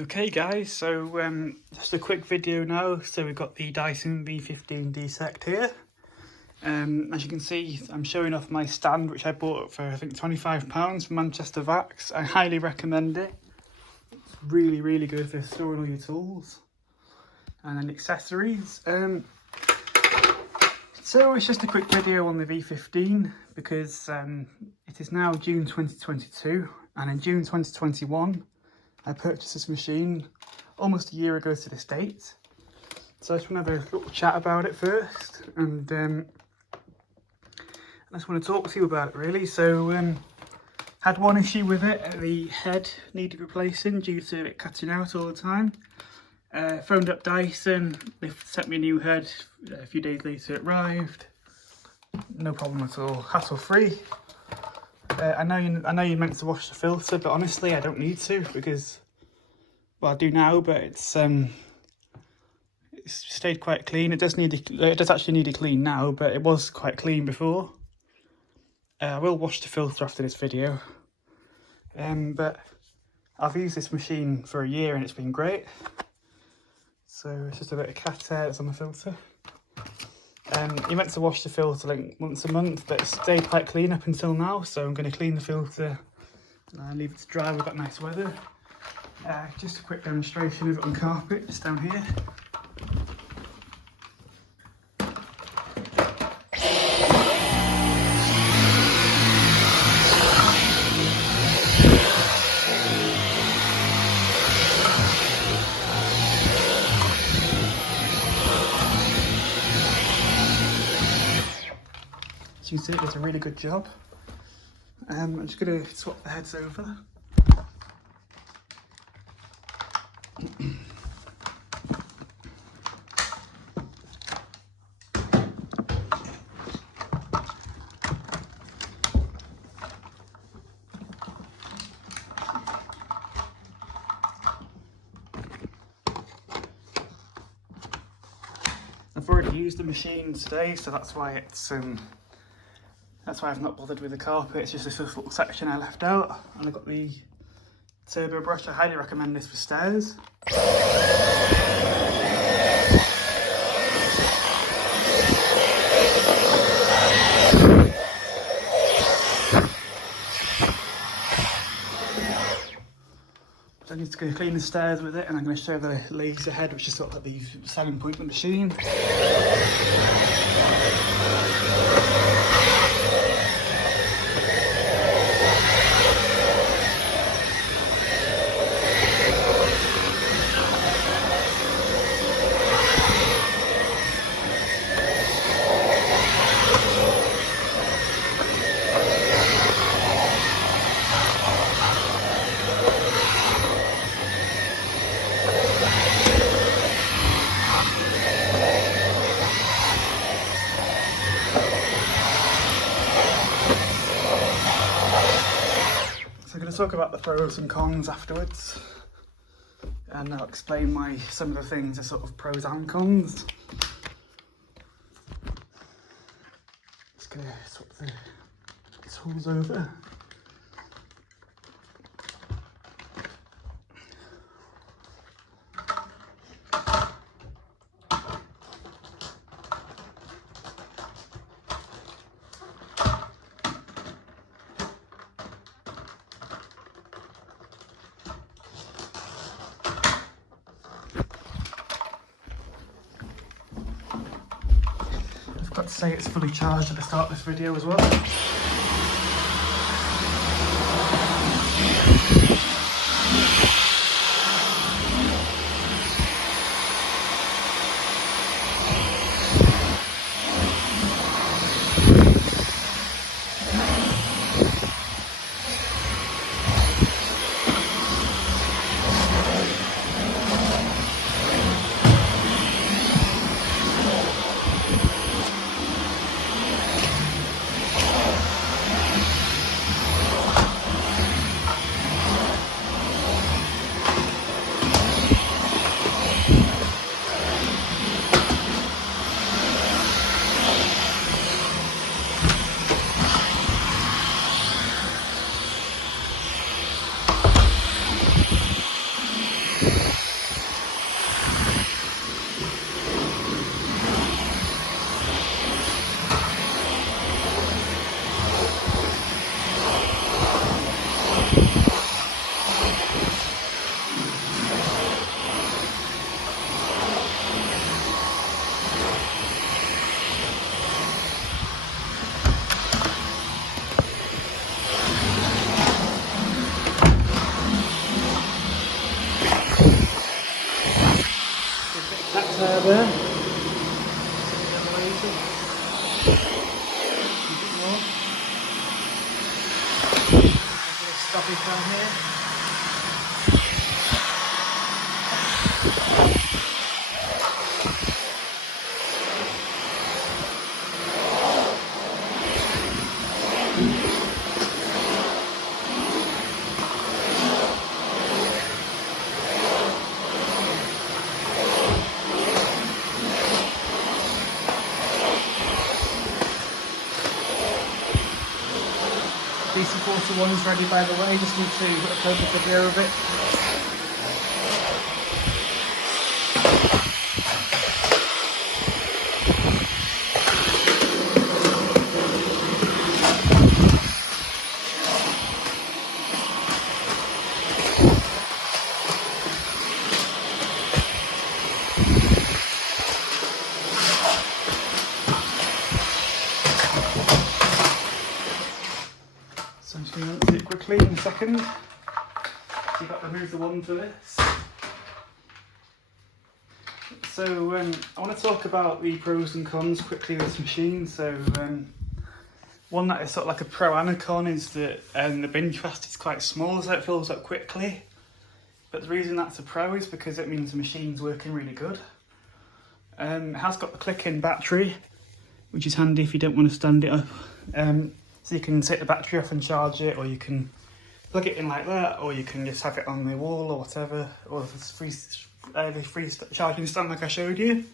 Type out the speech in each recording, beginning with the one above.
Okay guys, so just a quick video now. So we've got the Dyson V15 Desect here. As you can see, I'm showing off my stand, which I bought for I think £25 from Manchester Vax. I highly recommend it. It's really good for storing all your tools and then accessories. So it's just a quick video on the V15 because it is now June 2022, and in June 2021 I purchased this machine almost a year ago to this date. So I just want to have a little chat about it first, and I just want to talk to you about it really. So had one issue with it. The head needed replacing due to it cutting out all the time. Phoned up Dyson, they sent me a new head. A few days later it arrived. No problem at all, hassle free. I know you're meant to wash the filter, but honestly I don't need to because, well, I do now, but it's stayed quite clean. It does actually need a clean now, but it was quite clean before. I will wash the filter after this video. But I've used this machine for a year and it's been great. So it's just a bit of cat hair that's on the filter. You're meant to wash the filter like once a month, but it's stayed quite clean up until now. So I'm going to clean the filter and leave it to dry. We've got nice weather. Just a quick demonstration of it on carpet, just down here. As you can see, it does a really good job. I'm just going to swap the heads over. I've already used the machine today, so that's why I've not bothered with the carpet. It's just this little section I left out, and I've got the turbo brush. I highly recommend this for stairs. So I need to go clean the stairs with it, and I'm going to show the laser head, which is sort of like the selling point of the machine. So I'm going to talk about the pros and cons afterwards, and I'll explain why some of the things are sort of pros and cons. Just going to swap the tools over. I've got to say it's fully charged at the start of this video as well. There. Stop it down here. V15 ready, by the way, just need to upload the video of it. So I'm just going to do it quickly in a second. So you've got to remove the one for this. So I want to talk about the pros and cons quickly with this machine. So one that is sort of like a pro and a con is that the bin fast is quite small, so it fills up quickly. But the reason that's a pro is because it means the machine's working really good. It has got the click-in battery, which is handy if you don't want to stand it up. So you can take the battery off and charge it, or you can plug it in like that, or you can just have it on the wall or whatever, or it's free charging stand like I showed you.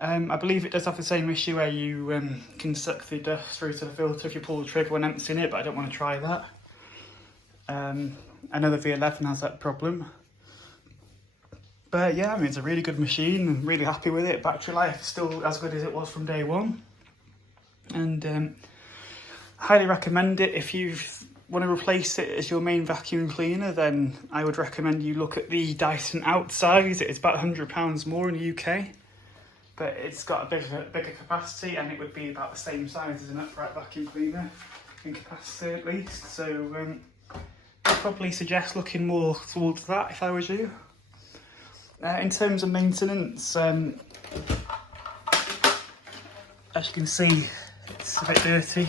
I believe it does have the same issue where you can suck the dust through to the filter if you pull the trigger when emptying it, but I don't want to try that. I know the V11 has that problem. But yeah, I mean, it's a really good machine. I'm really happy with it. Battery life is still as good as it was from day one. And highly recommend it. If you want to replace it as your main vacuum cleaner, then I would recommend you look at the Dyson Outsize. It's about £100 more in the UK, but it's got a bigger capacity, and it would be about the same size as an upright vacuum cleaner in capacity at least. So I'd probably suggest looking more towards that if I was you. In terms of maintenance, as you can see, it's a bit dirty.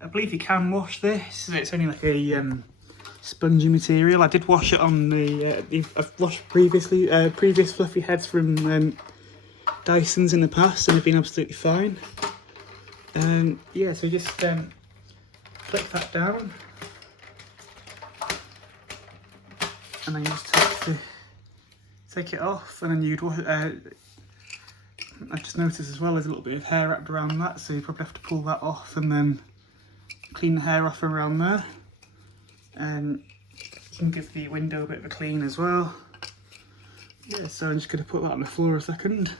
I believe you can wash this. It's only like a spongy material. I did wash it on the. I've washed previous fluffy heads from Dysons in the past, and they've been absolutely fine. Yeah, so just click that down, and then you just take it off, and then you'd. I just noticed as well there's a little bit of hair wrapped around that, so you probably have to pull that off and then clean the hair off around there. And you can give the window a bit of a clean as well. Yeah, so I'm just going to put that on the floor a second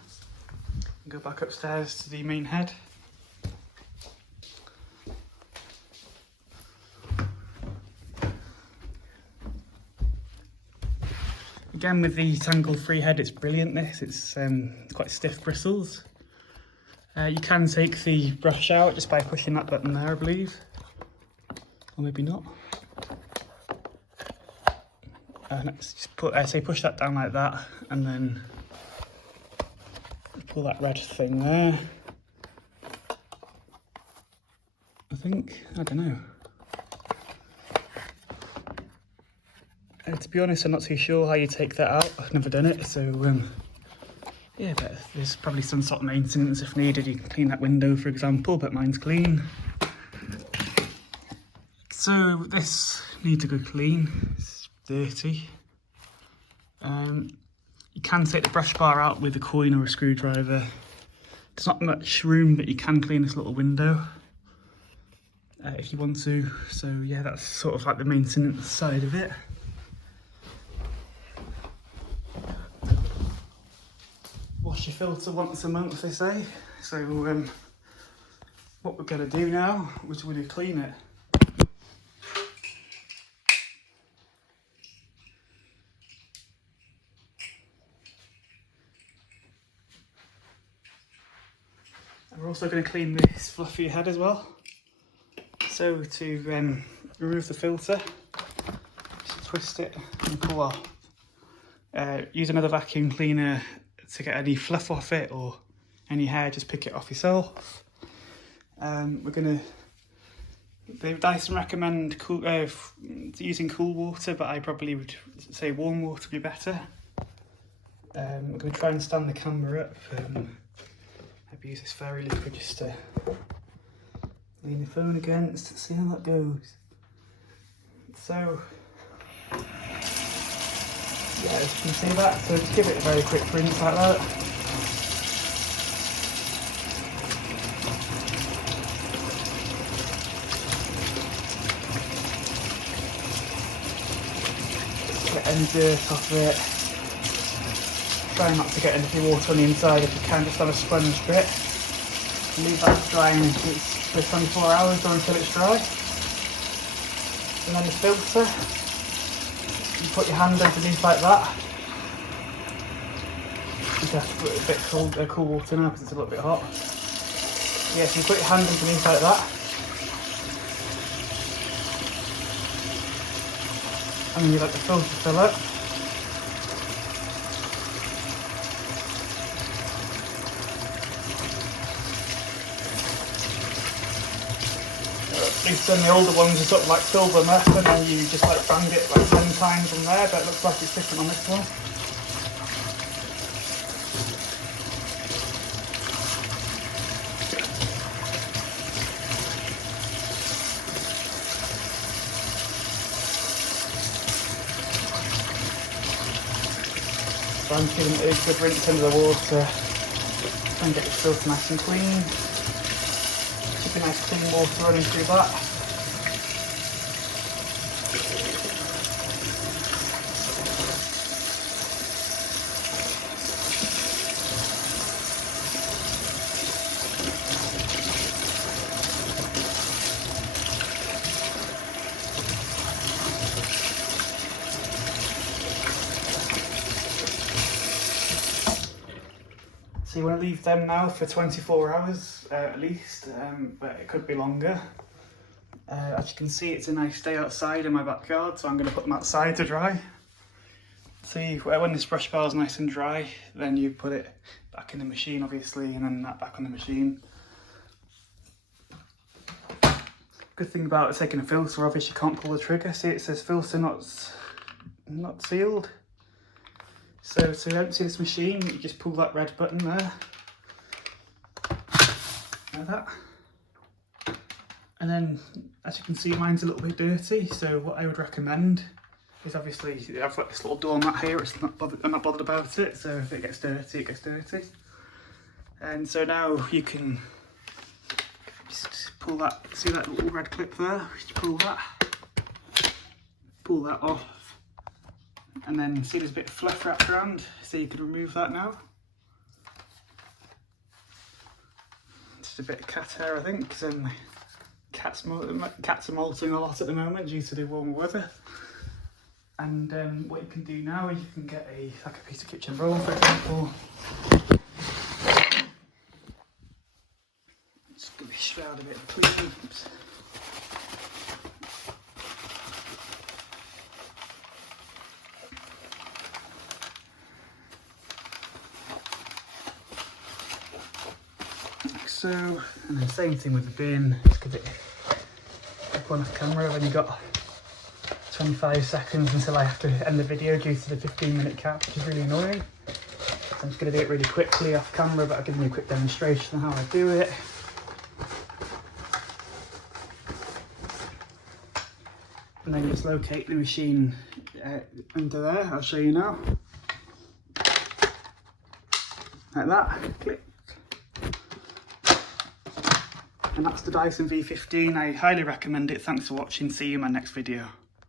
and go back upstairs to the main head. Again, with the tangle-free head, it's brilliant. It's quite stiff bristles. You can take the brush out just by pushing that button there, I believe, or maybe not. Let's just push that down like that, and then pull that red thing there. I think, I don't know. To be honest, I'm not too sure how you take that out. I've never done it, so yeah, but there's probably some sort of maintenance if needed. You can clean that window, for example, but mine's clean. So this needs a good clean. It's dirty. You can take the brush bar out with a coin or a screwdriver. There's not much room, but you can clean this little window if you want to. So yeah, that's sort of like the maintenance side of it. wash your filter once a month, they say. So what we're going to do now is we're going to clean it. And we're also going to clean this fluffy head as well. So to remove the filter, just twist it and pull off. Use another vacuum cleaner to get any fluff off it or any hair, just pick it off yourself. The Dyson recommend using cool water, but I probably would say warm water would be better. I'm going to try and stand the camera up. Maybe use this fairy liquid just to lean the phone against, see how that goes. So, yeah, as you can see that, so just give it a very quick rinse like that. Get any dirt off it. Try not to get anything water on the inside if you can, just on a sponge bit. Leave that drying for 24 hours or until it's dry. And then the filter, you put your hand underneath like that. You just have to put a bit cool water now because it's a little bit hot. Yeah, so you put your hand underneath like that. And then you let the filter fill up. At least then the older ones are sort of like fill them up and then you just like bang it like 10 times on there, but it looks like it's different on this one. So I'm giving it a good rinse under the water and get the filter nice and clean. Keep a nice clean water running through that. So you want to leave them now for 24 hours at least, but it could be longer. As you can see, it's a nice day outside in my backyard, so I'm going to put them outside to dry. See, when this brush bar is nice and dry, then you put it back in the machine obviously, and then that back on the machine. Good thing about taking a filter off is you can't pull the trigger. See, it says filter not sealed. So you don't see this machine, you just pull that red button there, like that. And then, as you can see, mine's a little bit dirty, so what I would recommend is obviously, I've got this little doormat here, I'm not bothered about it, so if it gets dirty, it gets dirty. And so now you can just pull that, see that little red clip there? Just pull that off. And then see there's a bit of fluff wrapped around, so you could remove that now. Just a bit of cat hair, I think, because cats are molting a lot at the moment due to the warmer weather. And what you can do now is you can get like a piece of kitchen roll, for example. Just give this shroud a bit of clean. Oops. So, and then same thing with the bin, just give it up on the camera when you've got 25 seconds until I have to end the video due to the 15-minute cap, which is really annoying. So I'm just going to do it really quickly off camera, but I'll give you a quick demonstration of how I do it. And then just locate the machine under there, I'll show you now. Like that, click. And that's the Dyson V15. I highly recommend it. Thanks for watching. See you in my next video.